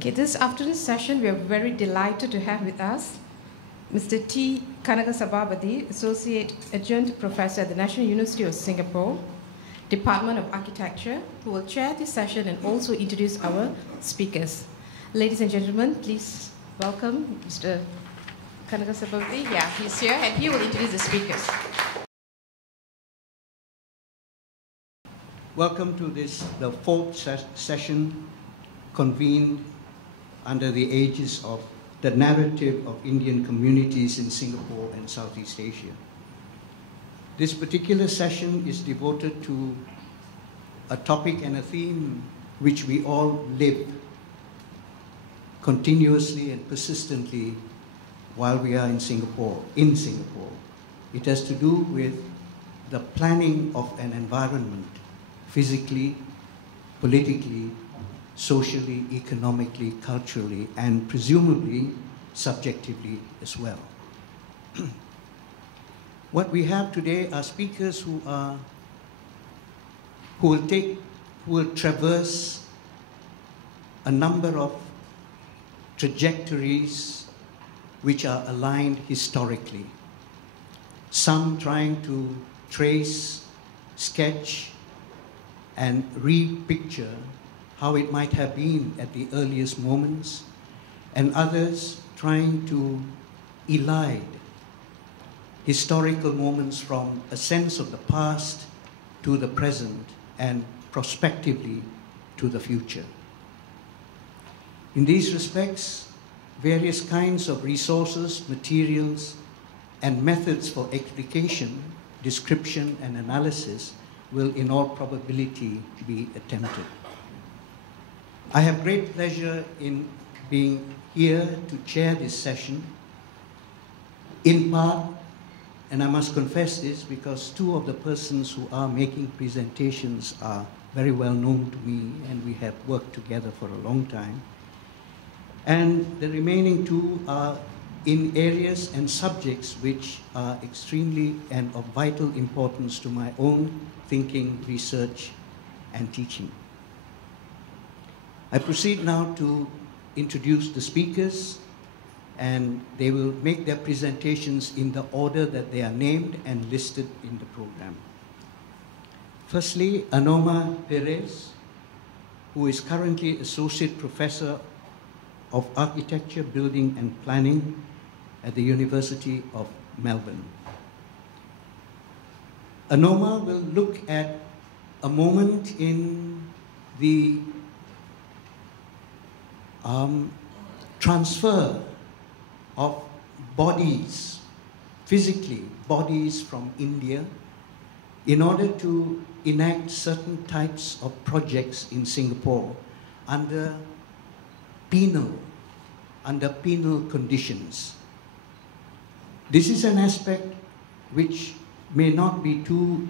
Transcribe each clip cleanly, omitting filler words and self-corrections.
Okay, this afternoon's session, we are very delighted to have with us Mr. T. Kanagasababadi, Associate Adjunct Professor at the National University of Singapore, Department of Architecture, who will chair this session and also introduce our speakers. Ladies and gentlemen, please welcome Mr. Kanagasababadi. Yeah, he's here, and he will introduce the speakers. Welcome to the fourth session convened under the aegis of the narrative of Indian communities in Singapore and Southeast Asia. This particular session is devoted to a topic and a theme which we all live continuously and persistently while we are in Singapore. It has to do with the planning of an environment, physically, politically, socially, economically, culturally, and presumably subjectively as well. What we have today are speakers who will traverse a number of trajectories which are aligned historically. Some trying to trace, sketch, and repicture how it might have been at the earliest moments, and others trying to elide historical moments from a sense of the past to the present and prospectively to the future. In these respects, various kinds of resources, materials, and methods for explication, description, and analysis will in all probability be attempted. I have great pleasure in being here to chair this session, in part, and I must confess this because two of the persons who are making presentations are very well known to me and we have worked together for a long time. And the remaining two are in areas and subjects which are extremely and of vital importance to my own thinking, research, and teaching. I proceed now to introduce the speakers, and they will make their presentations in the order that they are named and listed in the program. Firstly, Anoma Perez, who is currently Associate Professor of Architecture, Building and Planning at the University of Melbourne. Anoma will look at a moment in the transfer of bodies, physically, bodies from India, in order to enact certain types of projects in Singapore under penal conditions. This is an aspect which may not be too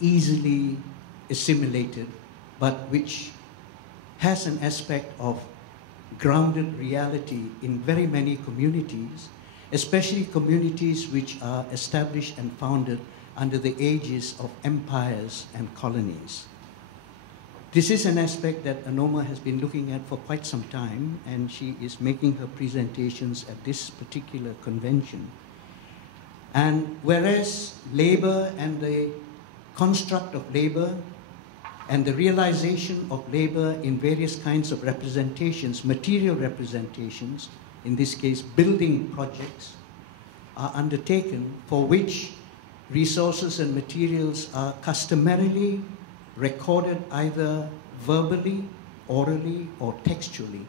easily assimilated, but which has an aspect of grounded reality in very many communities, especially communities which are established and founded under the aegis of empires and colonies. This is an aspect that Anoma has been looking at for quite some time, and she is making her presentations at this particular convention. And whereas labor and the construct of labor and the realization of labor in various kinds of representations, material representations, in this case building projects, are undertaken for which resources and materials are customarily recorded either verbally, orally, or textually.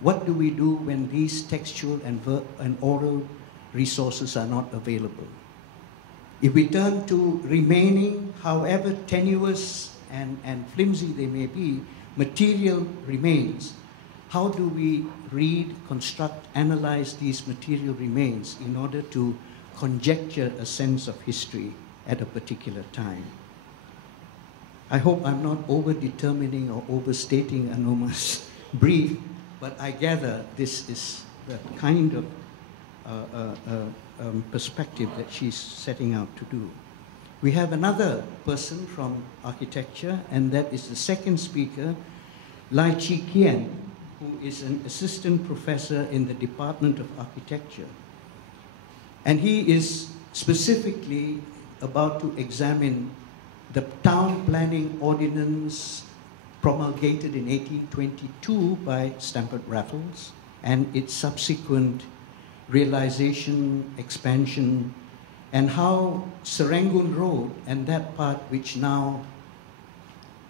What do we do when these textual and oral resources are not available? If we turn to remaining, however tenuous and flimsy they may be, material remains. How do we read, construct, analyze these material remains in order to conjecture a sense of history at a particular time? I hope I'm not over-determining or overstating Anoma's brief, but I gather this is the kind of perspective that she's setting out to do. We have another person from architecture, and that is the second speaker, Lai Chi Kien, who is an assistant professor in the Department of Architecture. And he is specifically about to examine the town planning ordinance promulgated in 1822 by Stamford Raffles and its subsequent realization, expansion, and how Serangoon Road and that part which now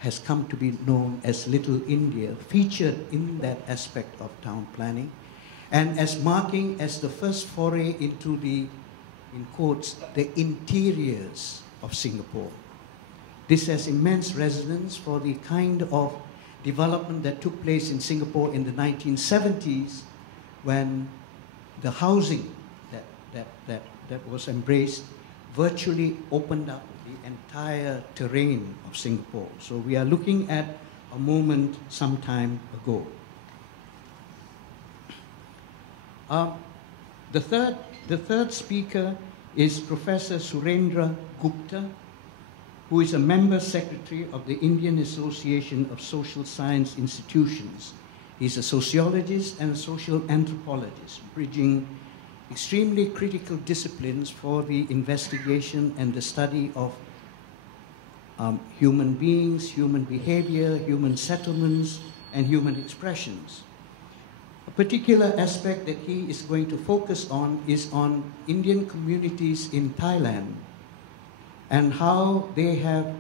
has come to be known as Little India featured in that aspect of town planning, and as marking as the first foray into the, in quotes, the interiors of Singapore. This has immense resonance for the kind of development that took place in Singapore in the 1970s when the housing that was embraced virtually opened up the entire terrain of Singapore. So we are looking at a moment some time ago. The third speaker is Professor Surendra Gupta, who is a member secretary of the Indian Association of Social Science Institutions. He's a sociologist and a social anthropologist, bridging extremely critical disciplines for the investigation and the study of human beings, human behavior, human settlements, and human expressions. A particular aspect that he is going to focus on is on Indian communities in Thailand and how they have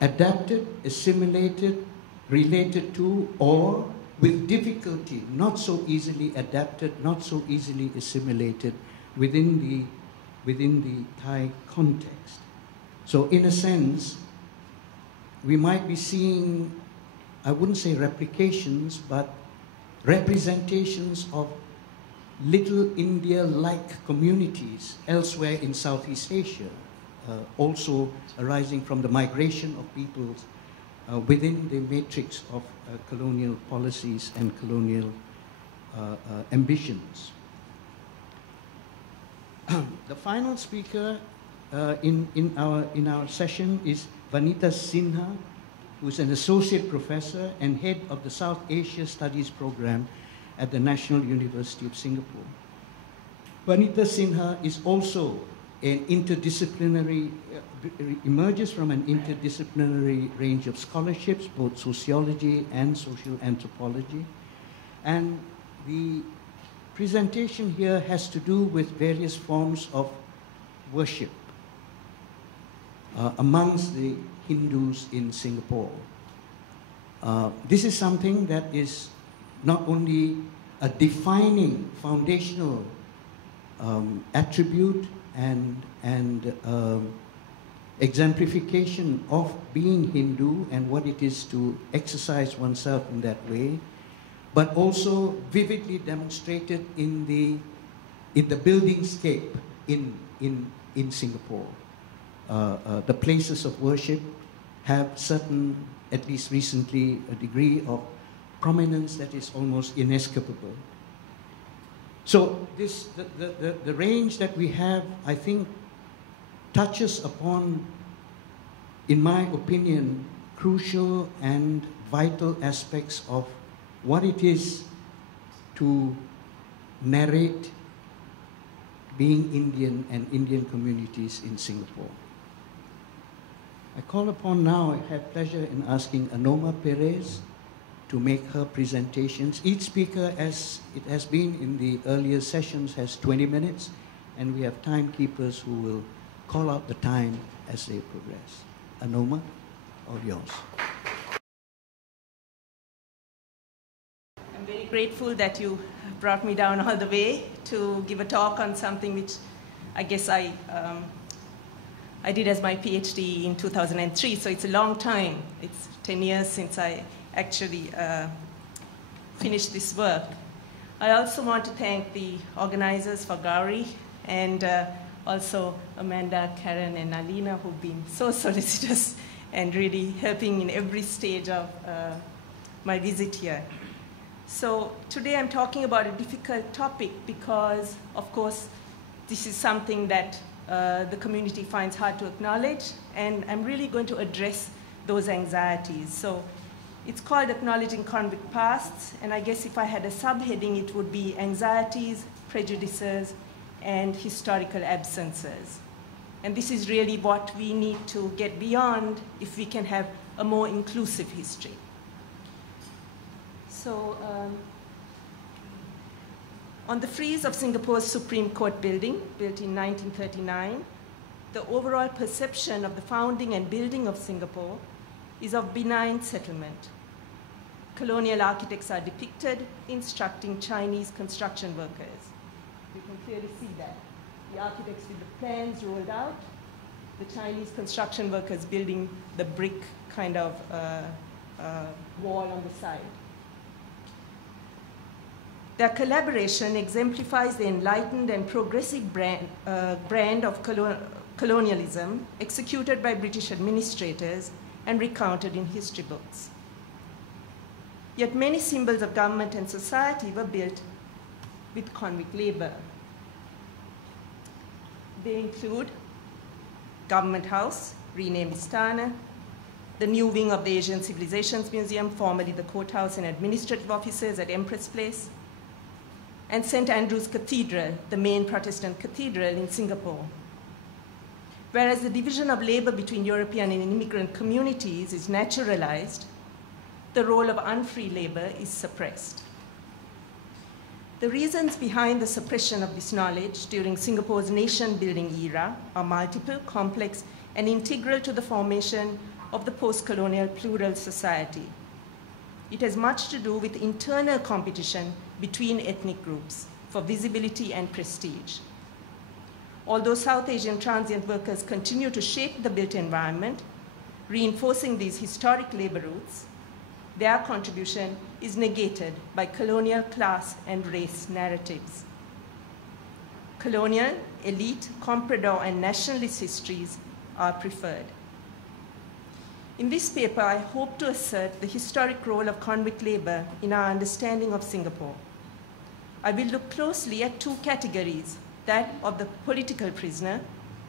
adapted, assimilated, related to, or with difficulty, not so easily adapted, not so easily assimilated within the Thai context. So in a sense, we might be seeing, I wouldn't say replications, but representations of Little India-like communities elsewhere in Southeast Asia, also arising from the migration of peoples within the matrix of colonial policies and colonial ambitions. The final speaker in our session is Vanita Sinha, who is an associate professor and head of the South Asia Studies program at the National University of Singapore. Vanita Sinha is also an interdisciplinary, emerges from an interdisciplinary range of scholarships, both sociology and social anthropology. And the presentation here has to do with various forms of worship amongst the Hindus in Singapore. This is something that is not only a defining foundational attribute and exemplification of being Hindu and what it is to exercise oneself in that way, but also vividly demonstrated in the buildingscape in Singapore. The places of worship have certain, at least recently, a degree of prominence that is almost inescapable. So the range that we have, I think, touches upon, in my opinion, crucial and vital aspects of what it is to narrate being Indian and Indian communities in Singapore. I call upon now, I have pleasure in asking Anoma Perez to make her presentations. Each speaker, as it has been in the earlier sessions, has 20 minutes, and we have timekeepers who will call out the time as they progress. Anoma, all yours. I'm very grateful that you brought me down all the way to give a talk on something which I guess I did as my PhD in 2003, so it's a long time. It's 10 years since I actually finished this work. I also want to thank the organizers for Gauri and also Amanda, Karen, and Alina, who've been so solicitous and really helping in every stage of my visit here. So today I'm talking about a difficult topic because, of course, this is something that the community finds hard to acknowledge, and I'm really going to address those anxieties. So It's called Acknowledging Convict Pasts, and I guess if I had a subheading, it would be Anxieties, Prejudices, and Historical Absences. And this is really what we need to get beyond if we can have a more inclusive history. So, on the frieze of Singapore's Supreme Court building, built in 1939, the overall perception of the founding and building of Singapore is of benign settlement. Colonial architects are depicted instructing Chinese construction workers. You can clearly see that. The architects with the plans rolled out, the Chinese construction workers building the brick kind of wall on the side. Their collaboration exemplifies the enlightened and progressive brand of colonialism executed by British administrators and recounted in history books. Yet many symbols of government and society were built with convict labor. They include Government House, renamed Istana, the new wing of the Asian Civilizations Museum, formerly the courthouse and administrative offices at Empress Place, and St. Andrew's Cathedral, the main Protestant cathedral in Singapore. Whereas the division of labor between European and immigrant communities is naturalized, the role of unfree labor is suppressed. The reasons behind the suppression of this knowledge during Singapore's nation-building era are multiple, complex, and integral to the formation of the post-colonial plural society. It has much to do with internal competition between ethnic groups for visibility and prestige. Although South Asian transient workers continue to shape the built environment, reinforcing these historic labor routes, their contribution is negated by colonial class and race narratives. Colonial, elite, comprador, and nationalist histories are preferred. In this paper, I hope to assert the historic role of convict labor in our understanding of Singapore. I will look closely at two categories, that of the political prisoner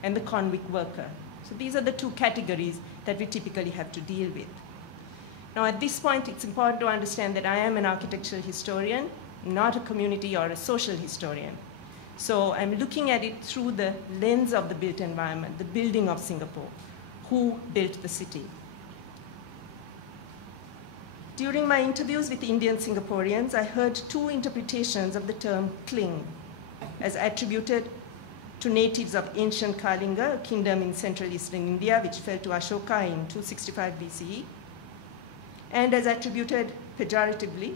and the convict worker. So these are the two categories that we typically have to deal with. Now, at this point, it's important to understand that I am an architectural historian, not a community or a social historian. So I'm looking at it through the lens of the built environment, the building of Singapore, who built the city. During my interviews with Indian Singaporeans, I heard two interpretations of the term cling, as attributed to natives of ancient Kalinga, a kingdom in central eastern India, which fell to Ashoka in 265 BCE, and as attributed pejoratively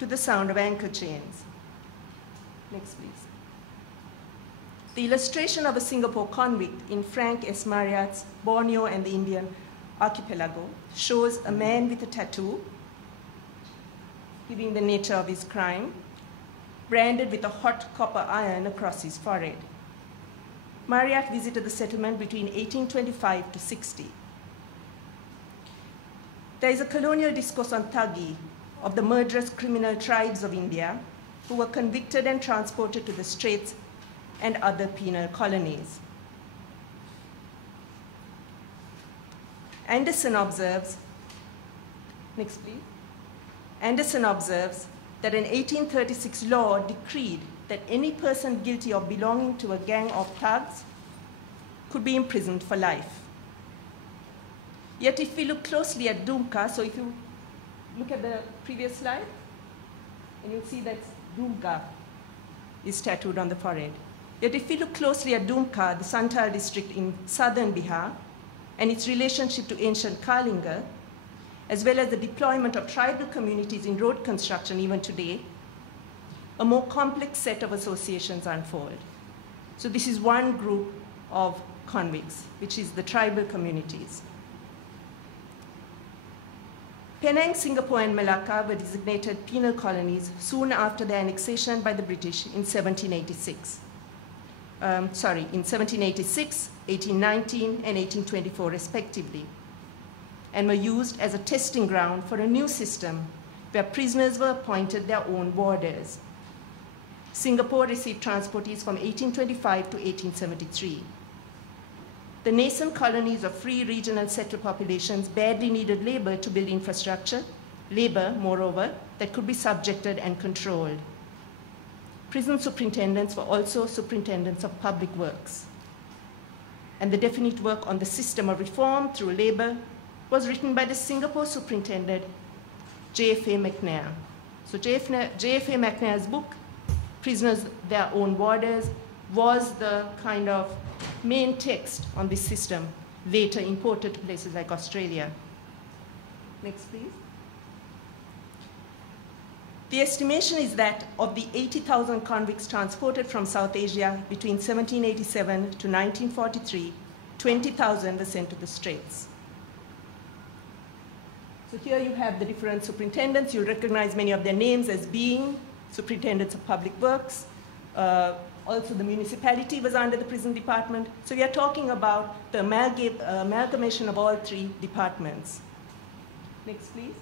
to the sound of anchor chains. Next, please. The illustration of a Singapore convict in Frank S. Marriott's Borneo and the Indian Archipelago shows a man with a tattoo, giving the nature of his crime, branded with a hot copper iron across his forehead. Marriott visited the settlement between 1825 to 60. There is a colonial discourse on Thagi, of the murderous criminal tribes of India who were convicted and transported to the Straits and other penal colonies. Anderson observes, next please. Anderson observes that an 1836 law decreed that any person guilty of belonging to a gang of thugs could be imprisoned for life. Yet if we look closely at Dumka, so if you look at the previous slide, and you'll see that Dumka is tattooed on the forehead. Yet if we look closely at Dumka, the Santal district in southern Bihar, and its relationship to ancient Kalinga, as well as the deployment of tribal communities in road construction even today, a more complex set of associations unfold. So this is one group of convicts, which is the tribal communities. Penang, Singapore, and Malacca were designated penal colonies soon after their annexation by the British in 1786. In 1786, 1819, and 1824 respectively, and were used as a testing ground for a new system where prisoners were appointed their own warders. Singapore received transportees from 1825 to 1873. The nascent colonies of free regional settler populations badly needed labor to build infrastructure labor, moreover, that could be subjected and controlled. Prison superintendents were also superintendents of public works. And the definite work on the system of reform through labor was written by the Singapore superintendent, J.F.A. McNair. So J.F.A. McNair's book, Prisoners, Their Own Warders, was the kind of main text on this system, later imported to places like Australia. Next, please. The estimation is that of the 80,000 convicts transported from South Asia between 1787 to 1943, 20,000 were sent to the Straits. So here you have the different superintendents. You'll recognize many of their names as being superintendents of public works. Also, the municipality was under the prison department. So we are talking about the amalgamation of all three departments. Next, please.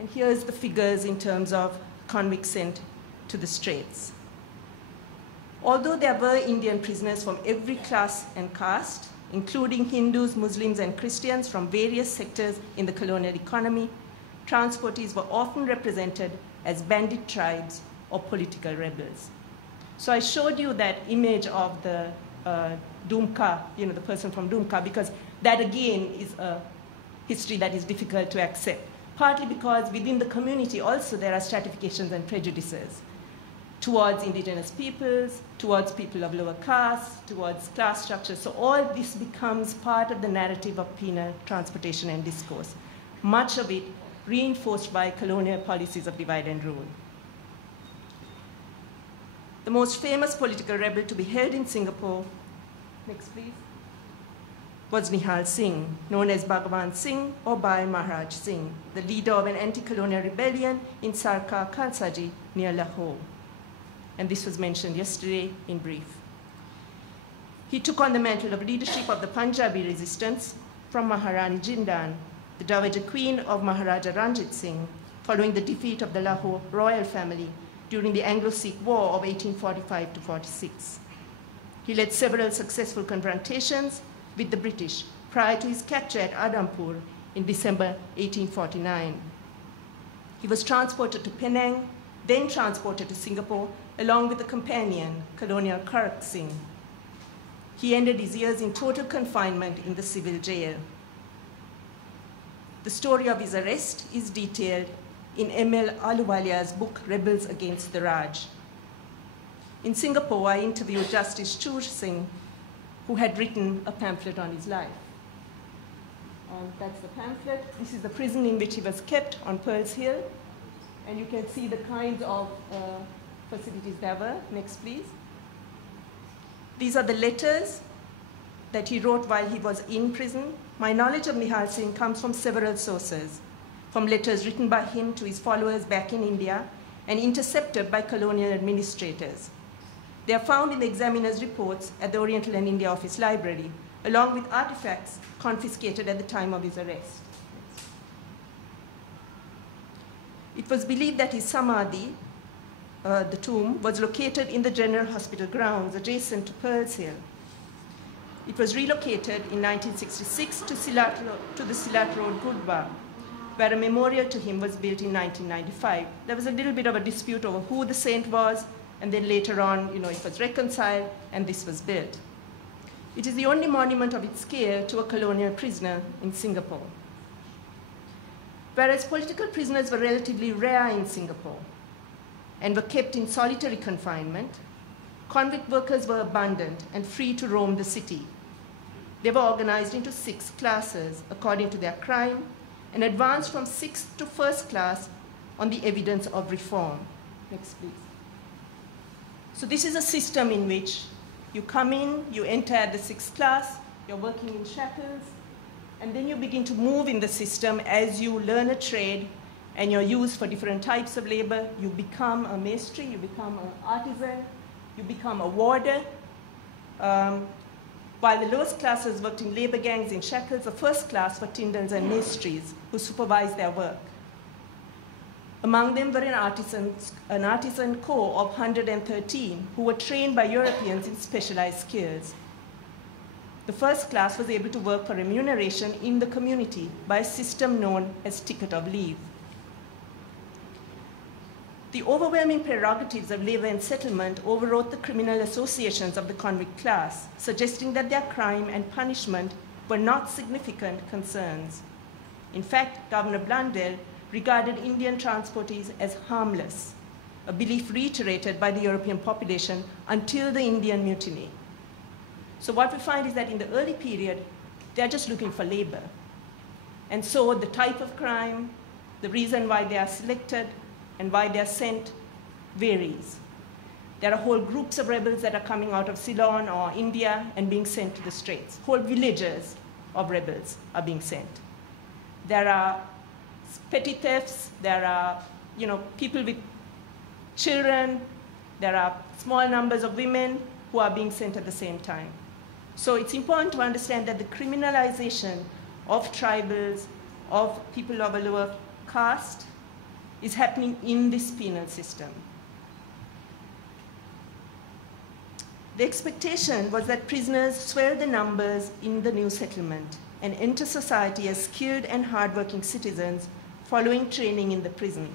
And here's the figures in terms of convicts sent to the Straits. Although there were Indian prisoners from every class and caste, including Hindus, Muslims, and Christians from various sectors in the colonial economy, transportees were often represented as bandit tribes or political rebels. So I showed you that image of the Dumka, the person from Dumka, because that again is a history that is difficult to accept. Partly because within the community also there are stratifications and prejudices towards indigenous peoples, towards people of lower caste, towards class structures. So all this becomes part of the narrative of penal transportation and discourse, much of it reinforced by colonial policies of divide and rule. The most famous political rebel to be held in Singapore, next please, was Nihal Singh, known as Bhagwan Singh or Bhai Maharaj Singh, the leader of an anti-colonial rebellion in Sarkar Khalsaji near Lahore. And this was mentioned yesterday in brief. He took on the mantle of leadership of the Punjabi resistance from Maharani Jindan, the Dowager Queen of Maharaja Ranjit Singh, following the defeat of the Lahore royal family during the Anglo-Sikh War of 1845 to 46. He led several successful confrontations with the British prior to his capture at Adhampur in December 1849. He was transported to Penang, then transported to Singapore, along with a companion, Colonel Karak Singh. He ended his years in total confinement in the civil jail. The story of his arrest is detailed in M.L. Ahluwalia's book, Rebels Against the Raj. In Singapore, I interviewed Justice Chur Singh, who had written a pamphlet on his life. That's the pamphlet. This is the prison in which he was kept on Pearls Hill. And you can see the kinds of facilities there were. Next, please. These are the letters that he wrote while he was in prison. My knowledge of Nihal Singh comes from several sources, from letters written by him to his followers back in India and intercepted by colonial administrators. They are found in the examiner's reports at the Oriental and India Office Library, along with artifacts confiscated at the time of his arrest. It was believed that his samadhi, the tomb, was located in the General Hospital grounds adjacent to Pearls Hill. It was relocated in 1966 to the Silat Road, Gurdwara, where a memorial to him was built in 1995. There was a little bit of a dispute over who the saint was, and then later on, it was reconciled, and this was built. It is the only monument of its scale to a colonial prisoner in Singapore. Whereas political prisoners were relatively rare in Singapore and were kept in solitary confinement, convict workers were abundant and free to roam the city. They were organized into 6 classes according to their crime and advanced from 6th to 1st class on the evidence of reform. Next, please. So this is a system in which you come in, you enter at the 6th class, you're working in shackles, and then you begin to move in the system as you learn a trade and you're used for different types of labor. You become a maestri, you become an artisan, you become a warder. While the lowest classes worked in labor gangs in shackles, the first class were tindals and maestries who supervised their work. Among them were an artisan corps of 113 who were trained by Europeans in specialized skills. The first class was able to work for remuneration in the community by a system known as ticket of leave. The overwhelming prerogatives of labor and settlement overrode the criminal associations of the convict class, suggesting that their crime and punishment were not significant concerns. In fact, Governor Blundell regarded Indian transportees as harmless, a belief reiterated by the European population until the Indian Mutiny. So what we find is that in the early period, they're just looking for labor. And so the type of crime, the reason why they are selected, and why they're sent varies. There are whole groups of rebels that are coming out of Ceylon or India and being sent to the Straits. Whole villages of rebels are being sent. There are petty thefts, there are people with children, there are small numbers of women who are being sent at the same time. So it's important to understand that the criminalization of tribals, of people of a lower caste, is happening in this penal system. The expectation was that prisoners swell the numbers in the new settlement and enter society as skilled and hardworking citizens following training in the prison.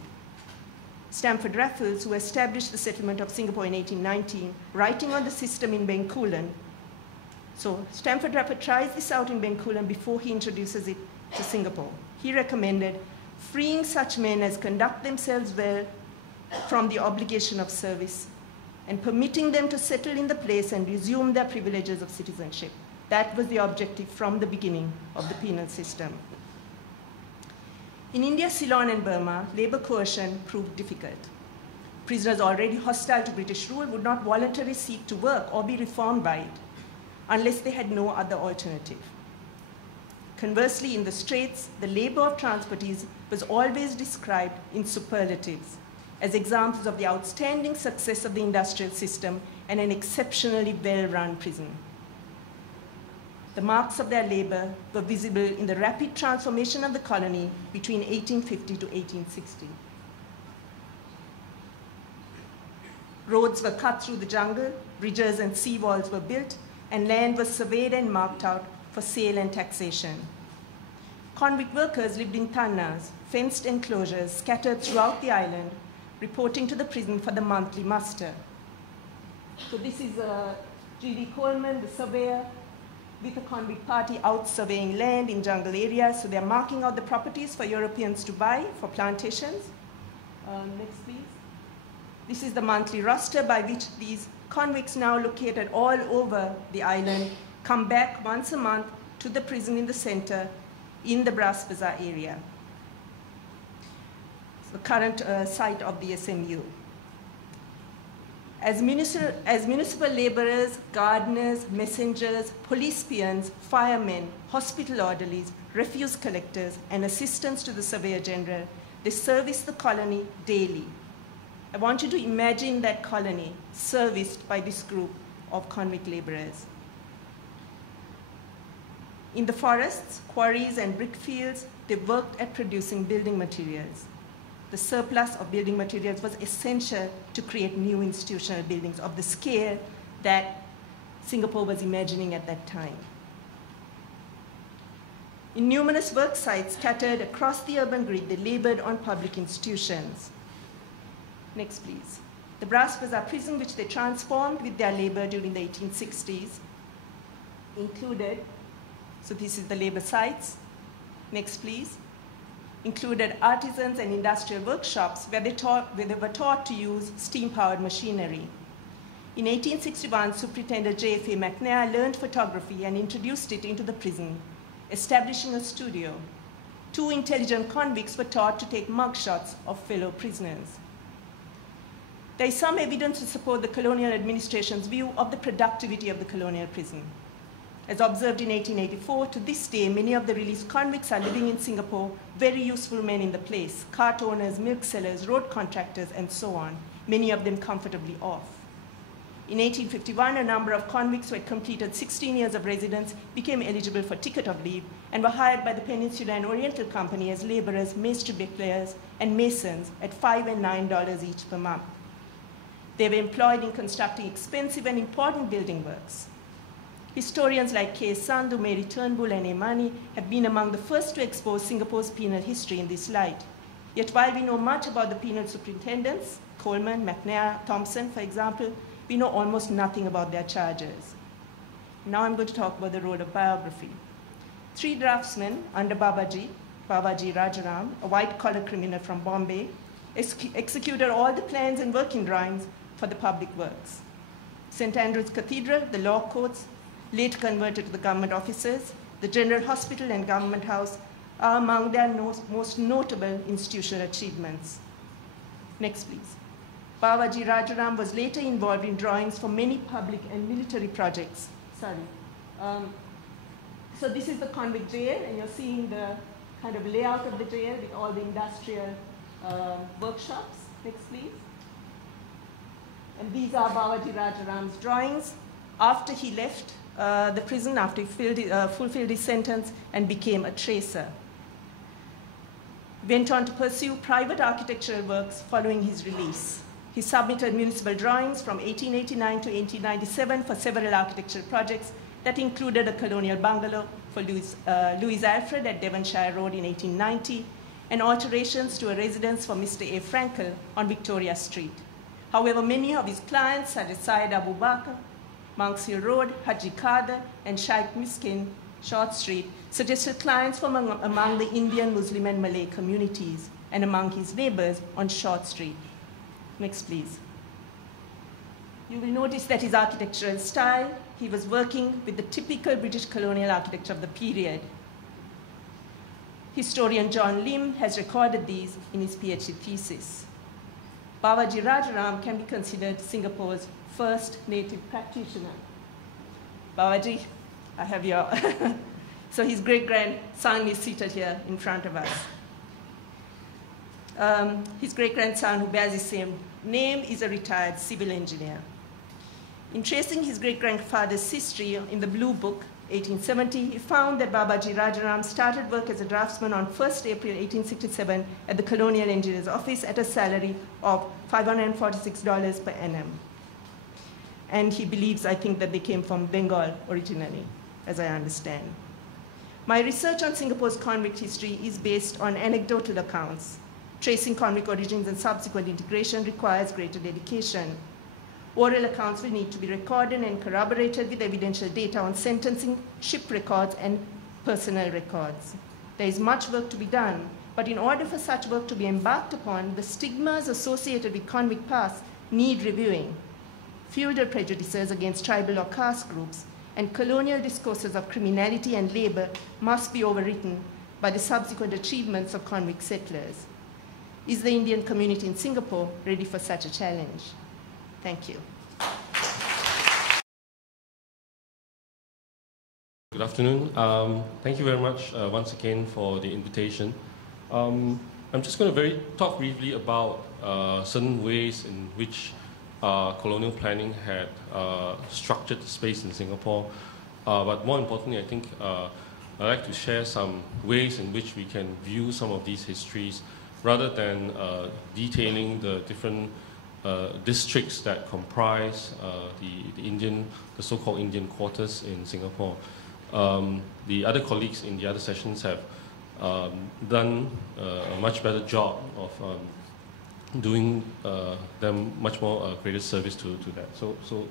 Stamford Raffles, who established the settlement of Singapore in 1819, writing on the system in Bencoolen. So Stamford Raffles tries this out in Bencoolen before he introduces it to Singapore. He recommended freeing such men as conduct themselves well from the obligation of service and permitting them to settle in the place and resume their privileges of citizenship. That was the objective from the beginning of the penal system. In India, Ceylon, and Burma, labor coercion proved difficult. Prisoners already hostile to British rule would not voluntarily seek to work or be reformed by it unless they had no other alternative. Conversely, in the Straits, the labor of transportees was always described in superlatives as examples of the outstanding success of the industrial system and an exceptionally well-run prison. The marks of their labor were visible in the rapid transformation of the colony between 1850 to 1860. Roads were cut through the jungle, bridges and sea walls were built, and land was surveyed and marked out for sale and taxation. Convict workers lived in tannas, fenced enclosures scattered throughout the island, reporting to the prison for the monthly muster. So this is G.D. Coleman, the surveyor, with a convict party out surveying land in jungle areas. So they're marking out the properties for Europeans to buy for plantations. Next, please. This is the monthly roster by which these convicts, now located all over the island, come back once a month to the prison in the center in the Brass Bazaar area. It's the current site of the SMU. As municipal laborers, gardeners, messengers, police peons, firemen, hospital orderlies, refuse collectors, and assistants to the Surveyor General, they service the colony daily. I want you to imagine that colony serviced by this group of convict laborers. In the forests, quarries, and brick fields, they worked at producing building materials. The surplus of building materials was essential to create new institutional buildings of the scale that Singapore was imagining at that time. In numerous work sites scattered across the urban grid, they labored on public institutions. Next, please. The Brass Bazaar prison, which they transformed with their labor during the 1860s, included, so this is the labor sites. Next, please. Included artisans and industrial workshops where they were taught to use steam-powered machinery. In 1861, Superintendent J.F.A. McNair learned photography and introduced it into the prison, establishing a studio. 2 intelligent convicts were taught to take mugshots of fellow prisoners. There is some evidence to support the colonial administration's view of the productivity of the colonial prison. As observed in 1884, to this day, many of the released convicts are living in Singapore, very useful men in the place, cart owners, milk sellers, road contractors, and so on, many of them comfortably off. In 1851, a number of convicts who had completed 16 years of residence became eligible for ticket of leave and were hired by the Peninsula and Oriental Company as laborers, masonry bricklayers, and masons at $5 and $9 each per month. They were employed in constructing expensive and important building works. Historians like K. Sandhu, Mary Turnbull, and Emani have been among the first to expose Singapore's penal history in this light. Yet while we know much about the penal superintendents, Coleman, McNair, Thompson, for example, we know almost nothing about their charges. Now I'm going to talk about the role of biography. 3 draftsmen under Babaji Rajaram, a white-collar criminal from Bombay, executed all the plans and working drawings for the public works. St. Andrew's Cathedral, the law courts, later converted to the government offices, the General Hospital and Government House are among their most notable institutional achievements. Next, please. Babaji Rajaram was later involved in drawings for many public and military projects. So this is the convict jail, and you're seeing the kind of layout of the jail with all the industrial workshops. Next, please. And these are Babaji Rajaram's drawings after he left the prison, after he fulfilled his sentence and became a tracer. Went on to pursue private architectural works following his release. He submitted municipal drawings from 1889 to 1897 for several architectural projects that included a colonial bungalow for Louis Alfred at Devonshire Road in 1890 and alterations to a residence for Mr. A. Frankel on Victoria Street. However, many of his clients, such as Syed Abu Bakr, Monks Hill Road, Haji Kader, and Shaikh Miskin, Short Street, suggested clients from among the Indian, Muslim, and Malay communities, and among his neighbors on Short Street. Next, please. You will notice that his architectural style, he was working with the typical British colonial architecture of the period. Historian John Lim has recorded these in his PhD thesis. Babaji Rajaram can be considered Singapore's first native practitioner. Babaji, I have your... So his great-grandson is seated here in front of us. His great-grandson, who bears the same name, is a retired civil engineer. In tracing his great-grandfather's history in the Blue Book, 1870, he found that Babaji Rajaram started work as a draftsman on 1st April 1867 at the Colonial Engineer's Office at a salary of $546 per annum. And he believes, I think, that they came from Bengal originally, as I understand. My research on Singapore's convict history is based on anecdotal accounts. Tracing convict origins and subsequent integration requires greater dedication. Oral accounts will need to be recorded and corroborated with evidential data on sentencing, ship records, and personnel records. There is much work to be done, but in order for such work to be embarked upon, the stigmas associated with convict past need reviewing. Feudal prejudices against tribal or caste groups and colonial discourses of criminality and labor must be overwritten by the subsequent achievements of convict settlers. Is the Indian community in Singapore ready for such a challenge? Thank you. Good afternoon. Thank you very much once again for the invitation. I'm just going to talk briefly about certain ways in which colonial planning had structured the space in Singapore. But more importantly, I think I'd like to share some ways in which we can view some of these histories rather than detailing the different districts that comprise the so-called Indian quarters in Singapore. The other colleagues in the other sessions have done a much better job of doing them much more greater service to that. So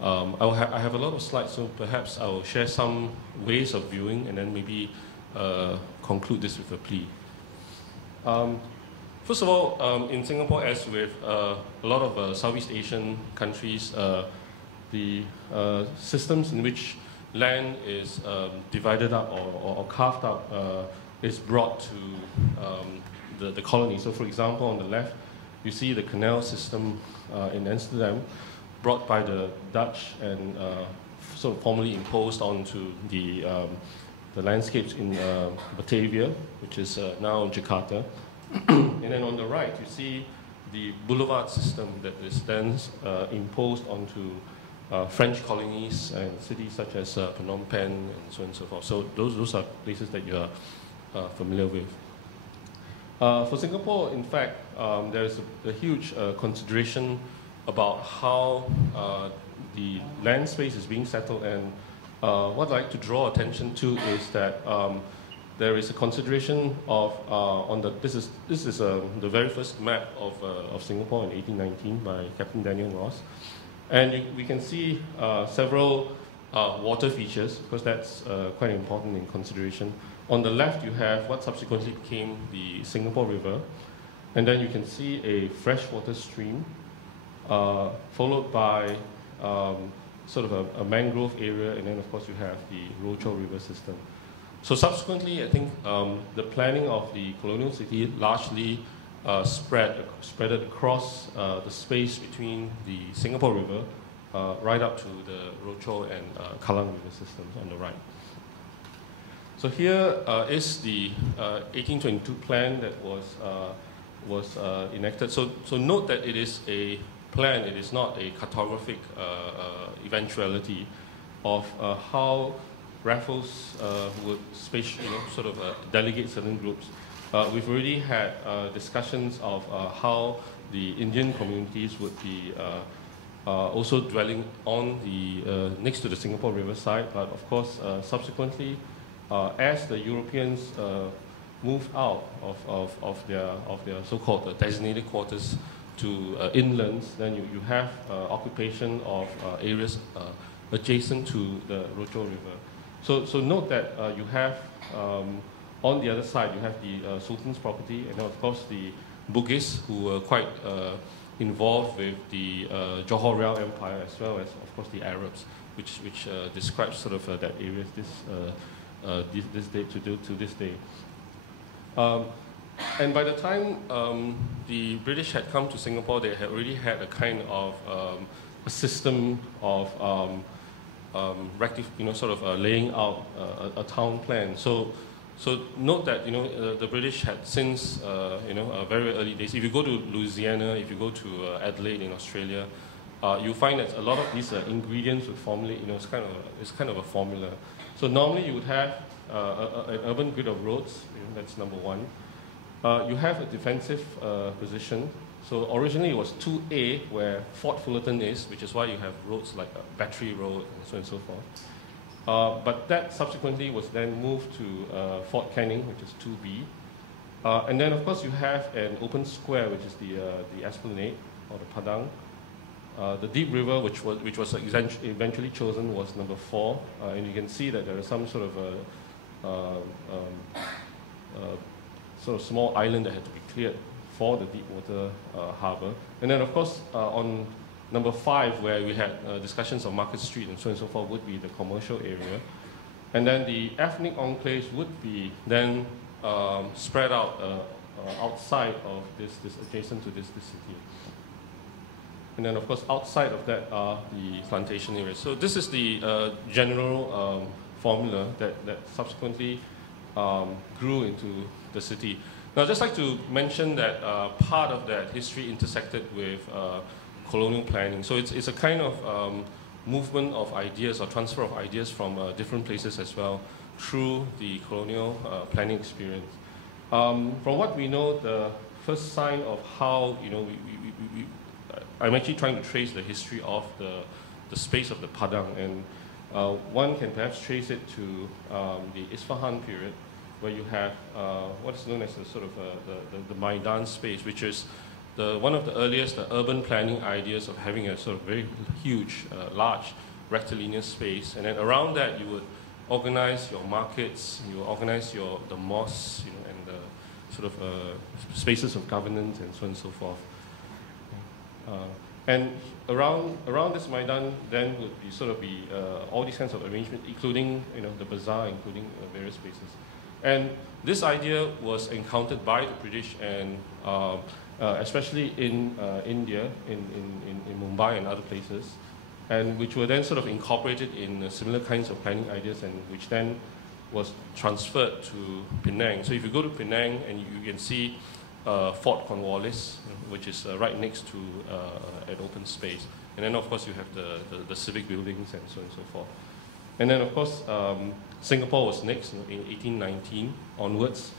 I have a lot of slides, so perhaps I will share some ways of viewing and then maybe conclude this with a plea. First of all, in Singapore, as with a lot of Southeast Asian countries, the systems in which land is divided up or carved up is brought to the colony. So for example, on the left, you see the canal system in Amsterdam, brought by the Dutch and sort of formally imposed onto the landscapes in Batavia, which is now Jakarta. And then on the right, you see the boulevard system that is then imposed onto French colonies and cities such as Phnom Penh and so on and so forth. So those are places that you are familiar with. For Singapore, in fact, there's a huge consideration about how the land space is being settled, and what I'd like to draw attention to is that there is a consideration of this is the very first map of Singapore in 1819 by Captain Daniel Ross, and we can see several water features, because that's quite important in consideration. On the left, you have what subsequently became the Singapore River, and then you can see a freshwater stream, followed by sort of a mangrove area, and then of course you have the Rochor River system. So subsequently, I think the planning of the colonial city largely spread across the space between the Singapore River right up to the Rochor and Kallang River systems on the right. So here is the 1822 plan that was enacted. So note that it is a plan, it is not a cartographic eventuality of how Raffles would delegate certain groups. We've already had discussions of how the Indian communities would be also dwelling on the next to the Singapore River side, but of course subsequently as the Europeans moved out of their so-called designated quarters to inlands, then you have occupation of areas adjacent to the Rochor River. So note that you have on the other side you have the Sultan's property, and then of course the Bugis, who were quite involved with the Johor Real Empire, as well as of course the Arabs, which describes sort of that area this day to this day. And by the time the British had come to Singapore, they had already had a kind of a system of laying out a town plan. So note that the British had since very early days. If you go to Louisiana, if you go to Adelaide in Australia, you find that a lot of these ingredients would formulate. It's kind of a formula. So normally you would have an urban grid of roads. That's number one. You have a defensive position. So originally it was 2A, where Fort Fullerton is, which is why you have roads like Battery Road and so on and so forth. But that subsequently was then moved to Fort Canning, which is 2B. And then of course you have an open square, which is the Esplanade, or the Padang. The Deep River, which was eventually chosen, was number 4. And you can see that there is some sort of small island that had to be cleared for the deep water harbour. And then of course on number 5, where we had discussions of Market Street and so on and so forth, would be the commercial area. And then the ethnic enclaves would be then spread out outside of this adjacent to this city. And then of course outside of that are the plantation areas. So this is the general formula that subsequently grew into the city. Now I'd just like to mention that part of that history intersected with colonial planning. So it's a kind of movement of ideas or transfer of ideas from different places as well through the colonial planning experience. From what we know, the first sign of how, I'm actually trying to trace the history of the space of the Padang, and one can perhaps trace it to the Isfahan period, where you have what is known as the Maidan space, which is one of the earliest urban planning ideas of having a sort of very huge, large rectilinear space, and then around that you would organize your markets, you organize the mosques, and the sort of spaces of governance and so on and so forth. And around this Maidan then would be all these kinds of arrangements, including the bazaar, including various spaces. And this idea was encountered by the British, and especially in India, in Mumbai and other places, and which were then sort of incorporated in similar kinds of planning ideas, and which then was transferred to Penang. So if you go to Penang, and you can see Fort Cornwallis, which is right next to an open space. And then of course you have the civic buildings and so on and so forth. And then of course Singapore was next in 1819 onwards,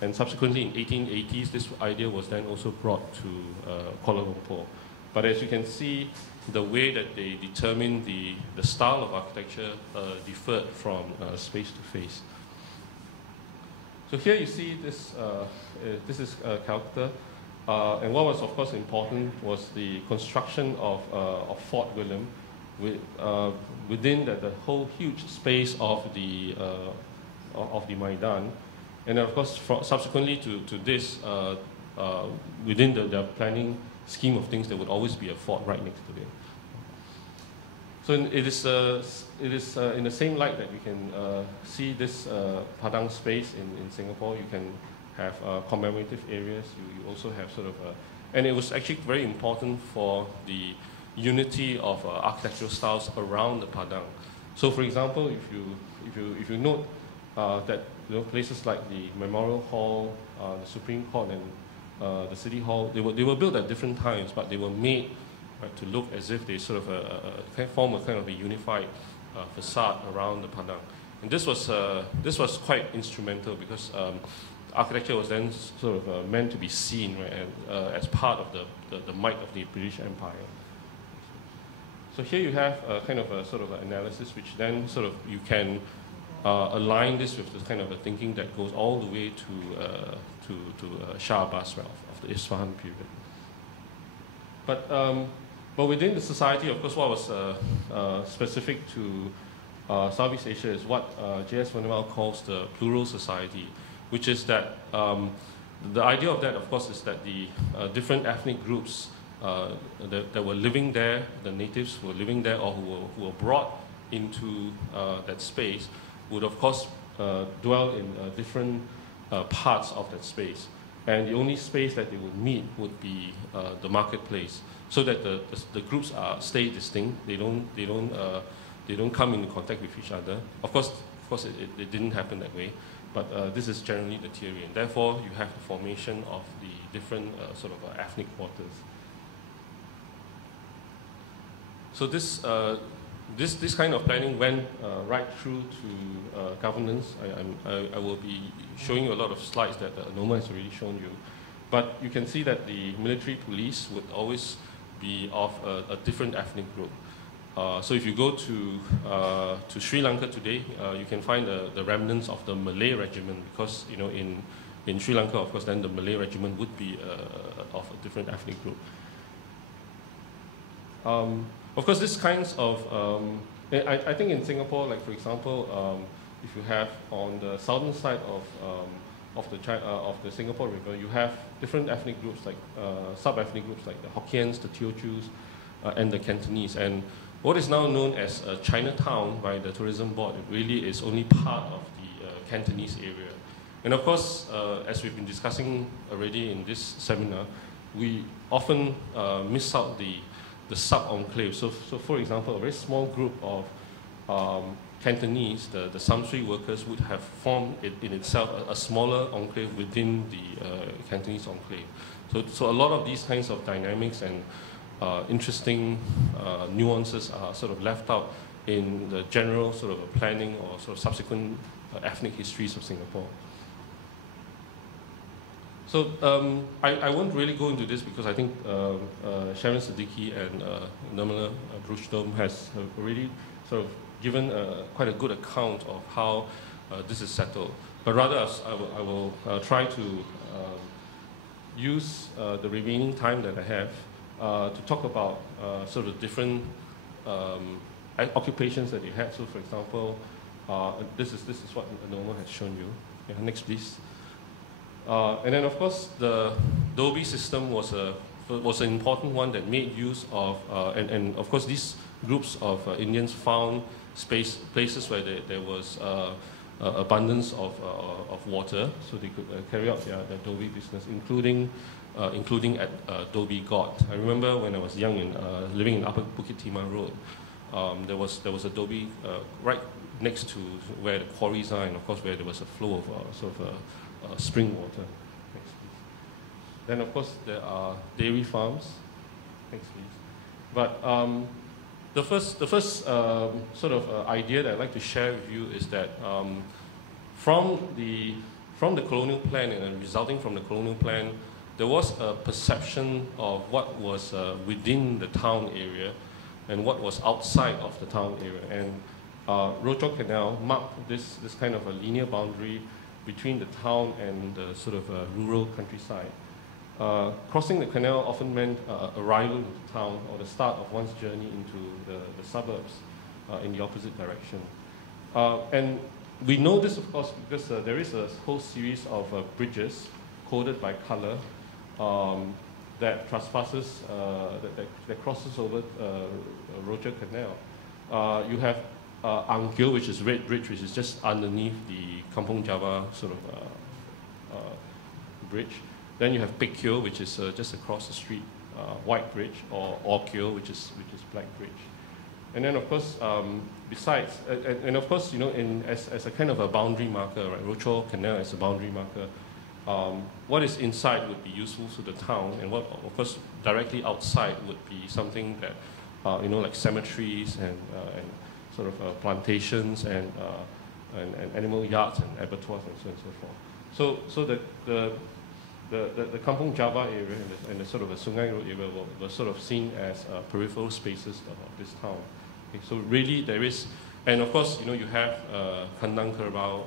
and subsequently in 1880s this idea was then also brought to Kuala Lumpur. But as you can see, the way that they determined the style of architecture differed from space to face. So here you see this, this is Calcutta. And what was, of course, important was the construction of Fort William within the whole huge space of the Maidan. And then, of course, subsequently to this, within the planning scheme of things, there would always be a fort right next to it. So it is in the same light that we can see this Padang space in Singapore. You can have commemorative areas. You also have sort of, and it was actually very important for the unity of architectural styles around the Padang. So, for example, if you note that places like the Memorial Hall, the Supreme Court, and the City Hall, they were built at different times, but they were made to look as if they sort of form a kind of a unified facade around the Padang. And this was quite instrumental because architecture was then sort of meant to be seen, right, as part of the might of the British Empire. So here you have kind of a sort of analysis which then sort of you can align this with the kind of a thinking that goes all the way to Shah Abbas of the Isfahan period. But within the society, of course, what was specific to Southeast Asia is what J.S. Vanderbilt calls the plural society, which is that the idea of that, of course, is that the different ethnic groups that were living there, the natives who were living there or who were brought into that space, would, of course, dwell in different parts of that space. And the only space that they would meet would be the marketplace, so that the groups stay distinct. They don't come into contact with each other. Of course, it didn't happen that way. But this is generally the theory, and therefore you have the formation of the different sort of ethnic quarters. So this kind of planning went right through to governance. I will be showing you a lot of slides that Noma has already shown you, but you can see that the military police would always be of a different ethnic group. So if you go to Sri Lanka today, you can find the remnants of the Malay regiment, because in Sri Lanka, of course, then the Malay regiment would be of a different ethnic group. Of course, this kinds of I think in Singapore, like for example, if you have on the southern side of the Singapore River, you have different ethnic groups, like sub-ethnic groups like the Hokkiens, the Teochews, and the Cantonese. And what is now known as Chinatown by the Tourism Board, it really is only part of the Cantonese area. And of course, as we've been discussing already in this seminar, we often miss out the sub-enclave. So for example, a very small group of Cantonese, the Samsui workers, would have formed in itself a smaller enclave within the Cantonese enclave. So a lot of these kinds of dynamics and interesting nuances are sort of left out in the general sort of planning or sort of subsequent ethnic histories of Singapore. So I won't really go into this because I think Sharon Siddiqui and Nirmala Rushdom has already sort of given quite a good account of how this is settled. But rather, I will try to use the remaining time that I have to talk about sort of different occupations that they had. So, for example, this is what Noma has shown you. Yeah, next, please. And then, of course, the Dobie system was an important one that made use of, and of course, these groups of Indians found places where there was abundance of water, so they could carry out their Dobie business, including at Dobie God. I remember when I was young and living in Upper Bukit Timah Road, there was a Dobie right next to where the quarries are, and of course where there was a flow of sort of spring water. Next, please. Then of course there are dairy farms. Next, please. But the first sort of idea that I'd like to share with you is that from the colonial plan and resulting from the colonial plan, there was a perception of what was within the town area and what was outside of the town area. And Rochor Canal marked this kind of a linear boundary between the town and the sort of rural countryside. Crossing the canal often meant arrival into town or the start of one's journey into the suburbs in the opposite direction. And we know this, of course, because there is a whole series of bridges coded by color that trespasses, that crosses over Rochor Canal. You have Angkyo, which is Red Bridge, which is just underneath the Kampong Java sort of bridge. Then you have Pekyo, which is just across the street, White Bridge, or Orkyo, which is Black Bridge. And then, of course, besides, and of course, you know, as a kind of a boundary marker, right, Rochor Canal as a boundary marker, what is inside would be useful to the town, and what, of course, directly outside would be something that, you know, like cemeteries and sort of plantations and animal yards and abattoirs and so on and so forth. So the Kampong Java area and the sort of the Sungai Road area were sort of seen as peripheral spaces of this town. Okay, so really there is, and of course, you know, you have Kandang Kerbau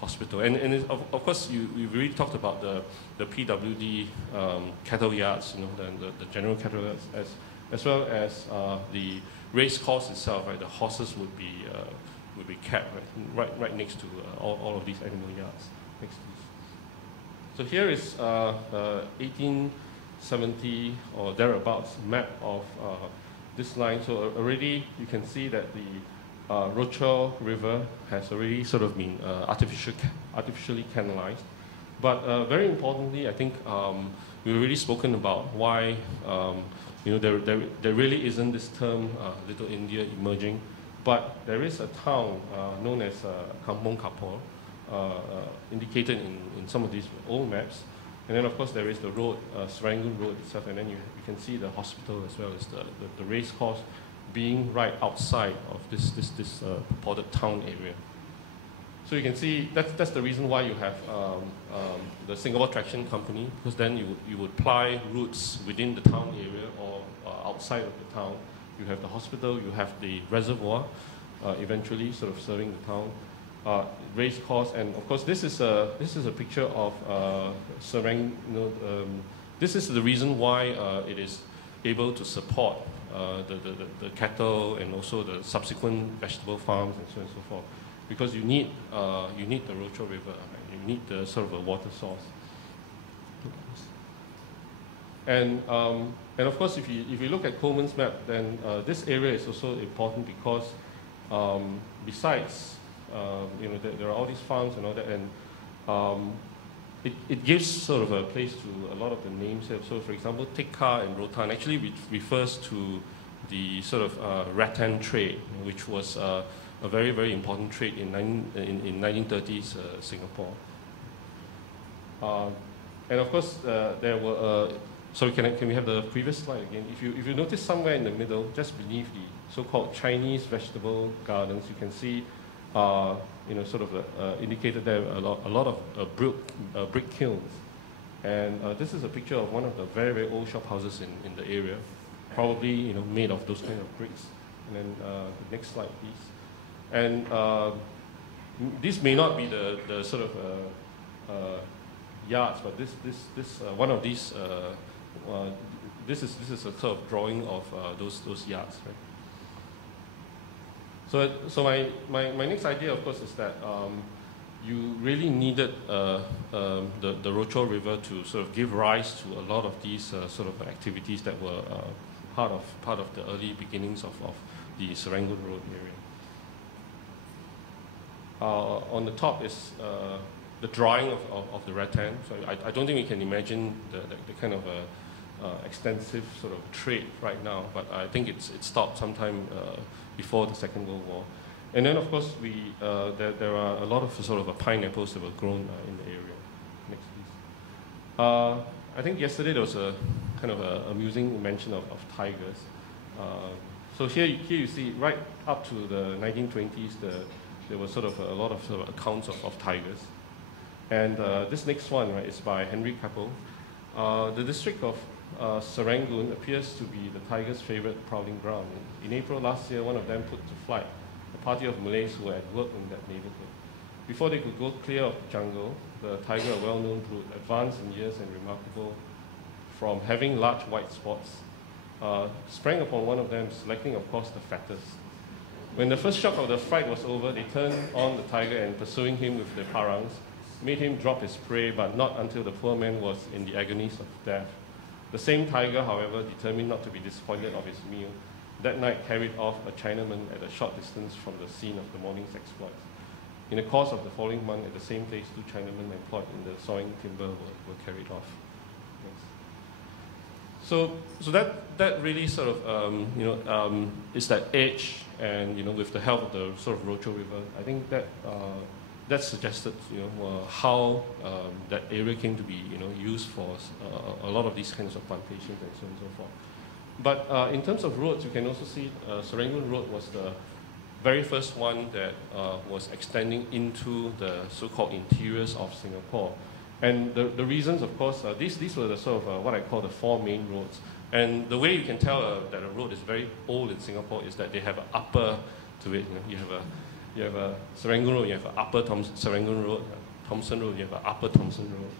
Hospital, and of course we've really talked about the PWD cattle yards, you know, the general cattle yards, as well as the race course itself, right? The horses would be kept right next to all of these animal yards. Next, please. So here is 1870 or thereabouts map of this line. So already you can see that the Rochor River has already sort of been artificially canalized. But very importantly, I think we've already spoken about why you know, there really isn't this term Little India emerging, but there is a town known as Kampong Kapor, indicated in some of these old maps. And then, of course, there is the road, Serangoon Road itself, and then you can see the hospital as well as the race course being right outside of this purported town area. So you can see that's the reason why you have the Singapore Traction Company, because then you would ply routes within the town area or outside of the town. You have the hospital, you have the reservoir, eventually sort of serving the town, race course, and of course this is a picture of Serang. You know, this is the reason why it is able to support the cattle and also the subsequent vegetable farms and so on and so forth. Because you need the Rochor River, right? You need the sort of a water source. And of course, if you look at Coleman's map, then this area is also important because besides you know, there are all these farms and all that, and it gives sort of a place to a lot of the names here. So, for example, Tekka and Rotan actually refers to the sort of rattan trade, which was a very, very important trade in 1930s Singapore. And of course, there were, sorry, can we have the previous slide again? If you notice somewhere in the middle, just beneath the so-called Chinese vegetable gardens, you can see, you know, sort of indicated there a lot of brick kilns. And this is a picture of one of the very, very old shop houses in the area, probably, you know, made of those kind of bricks. And then the next slide, please. And this may not be the sort of yards, but this one of these this is a sort of drawing of those yards, right? So my next idea, of course, is that you really needed the Rochor River to sort of give rise to a lot of these sort of activities that were part of the early beginnings of the Serangoon Road area. On the top is the drawing of the rattan. So I don't think we can imagine the kind of extensive sort of trade right now, but I think it stopped sometime before the Second World War. And then, of course, there are a lot of sort of pineapples that were grown in the area. Next, please. I think yesterday there was a kind of amusing mention of tigers. So here you see right up to the 1920s, there was sort of a lot of sort of accounts of tigers. And this next one, right, is by Henry Capel. The district of Serangoon appears to be the tiger's favorite prowling ground. In April last year, one of them put to flight a party of Malays who were at work in that neighborhood. Before they could go clear of the jungle, the tiger, a well-known brute, advanced in years and remarkable from having large white spots, sprang upon one of them, selecting, of course, the fattest. When the first shock of the fright was over, they turned on the tiger and, pursuing him with their parangs, made him drop his prey, but not until the poor man was in the agonies of death. The same tiger, however, determined not to be disappointed of his meal, that night carried off a Chinaman at a short distance from the scene of the morning's exploits. In the course of the following month, at the same place, 2 Chinamen employed in the sawing timber were carried off. Yes. So that really sort of is that edge, and with the help of the sort of Rochor River, I think that that suggested how that area came to be used for a lot of these kinds of plantations and so on and so forth. But in terms of roads, you can also see Serangoon Road was the very first one that was extending into the so-called interiors of Singapore. And the reasons, of course, these were the sort of what I call the 4 main roads. And the way you can tell that a road is very old in Singapore is that they have an upper to it. You have a Serangoon Road, you have an upper Serangoon Road, Thomson Road, you have an upper Thomson Road,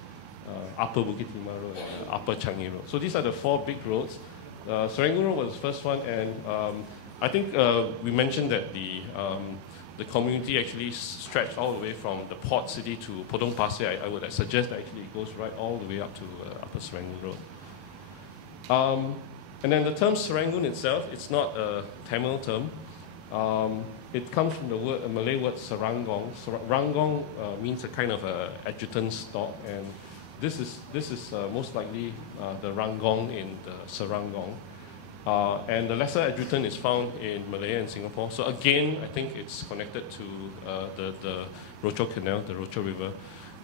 upper Bukit Timah Road, and upper Changi Road. So these are the 4 big roads. Serangoon Road was the first one, and I think we mentioned that the community actually stretched all the way from the port city to Potong Pasir. I would suggest that actually it goes right all the way up to upper Serangoon Road. And then the term Serangoon itself, it's not a Tamil term. It comes from the word, a Malay word, serangong. Serangong means a kind of a adjutant stock, and this is most likely the rangong in the Serangong. And the lesser adjutant is found in Malaya and Singapore. So again, I think it's connected to the Rochor Canal, the Rochor River.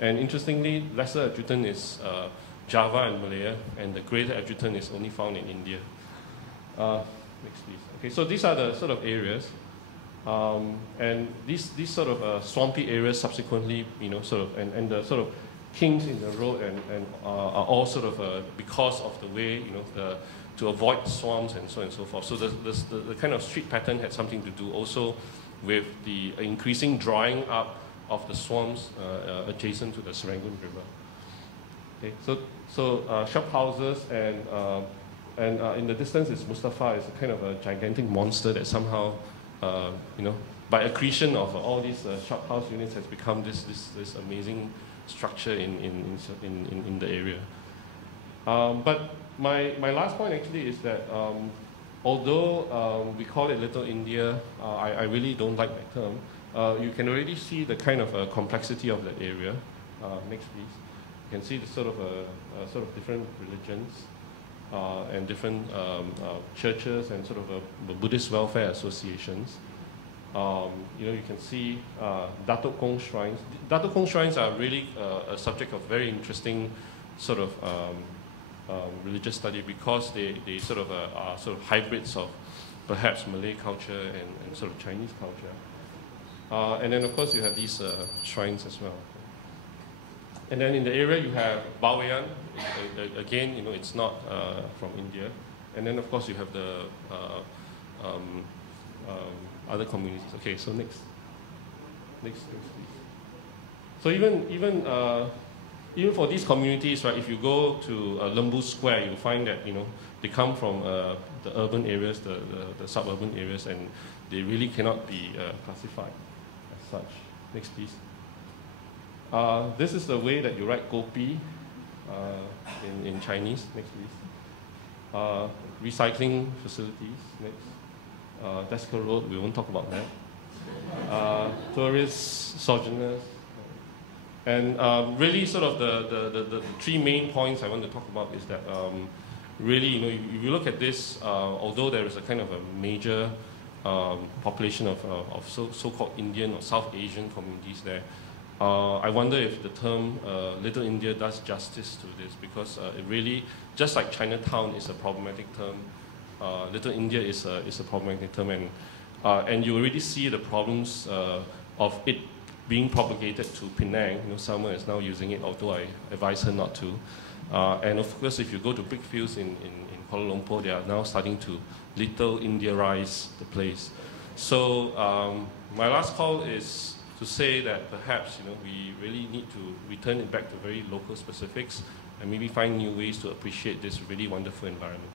And interestingly, lesser adjutant is Java and Malaya, and the greater adjutant is only found in India. Next, please. Okay, so these are the sort of areas. And these sort of swampy areas subsequently, and the sort of kinks in the road and are all sort of because of the way, to avoid swamps and so on and so forth. So the kind of street pattern had something to do also with the increasing drying up of the swamps adjacent to the Serangoon River. Okay, so shop houses and in the distance is Mustafa, is a kind of a gigantic monster that somehow, by accretion of all these shop house units has become this amazing structure in the area. But my last point actually is that although we call it Little India, I really don't like that term. You can already see the kind of complexity of that area. Next, please. You can see the sort of different religions and different churches and sort of Buddhist welfare associations. You can see Datuk Kong shrines. Datuk Kong shrines are really a subject of very interesting sort of religious study because they sort of are sort of hybrids of perhaps Malay culture and sort of Chinese culture. And then of course you have these shrines as well. And then in the area you have Bawean. Again, it's not from India. And then of course you have the other communities. Okay, so next please. So even for these communities, right, if you go to Lembu Square, you'll find that they come from the urban areas, the suburban areas, and they really cannot be classified as such. Next, please. This is the way that you write kopi in Chinese. Next, please. Recycling facilities. Next. Desker Road, we won't talk about that. Tourists, sojourners. And really sort of the 3 main points I want to talk about is that really, if you look at this, although there is a kind of a major population of so-called Indian or South Asian communities there, I wonder if the term Little India does justice to this, because it really, just like Chinatown is a problematic term, Little India is a problematic term, and you already see the problems of it being propagated to Penang. Salma is now using it, although I advise her not to. And of course, if you go to brickfields in Kuala Lumpur, they are now starting to little India-ize the place. So my last call is to say that perhaps we really need to return it back to very local specifics and maybe find new ways to appreciate this really wonderful environment.